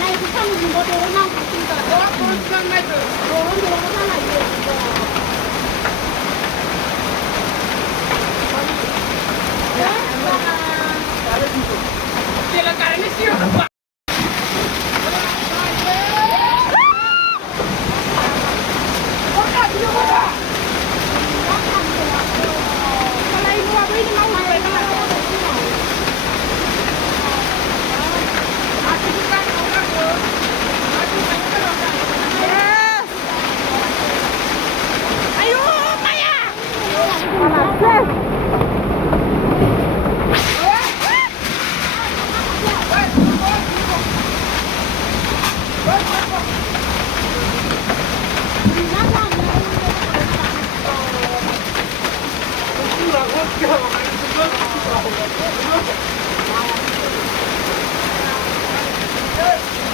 này thì không dùng có đồ nào cũng không cả. Đồ không sang này rồi. Đồ không đồ không sang này rồi. Dia la cara ni siapa?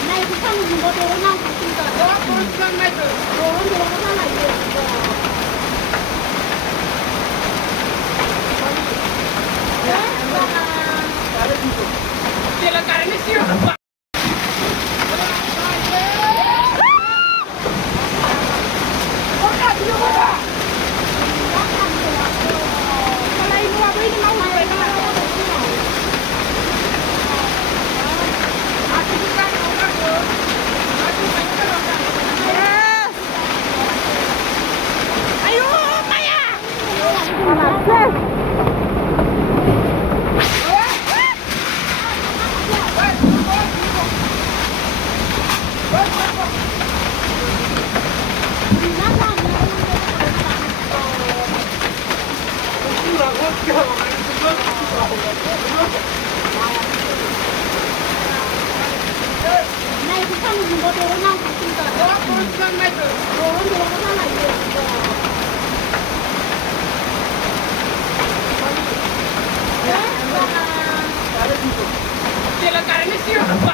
Này thì không dùng có đồ nào cũng không cả. Đồ không sang này rồi. Đồ không đồ không sang này rồi. Dia la cara ni siapa? Này thì không dùng có đồ nào cũng không cả. Đồ không sang này rồi. Đồ không đồ không sang này rồi. Dia la cara ni siapa?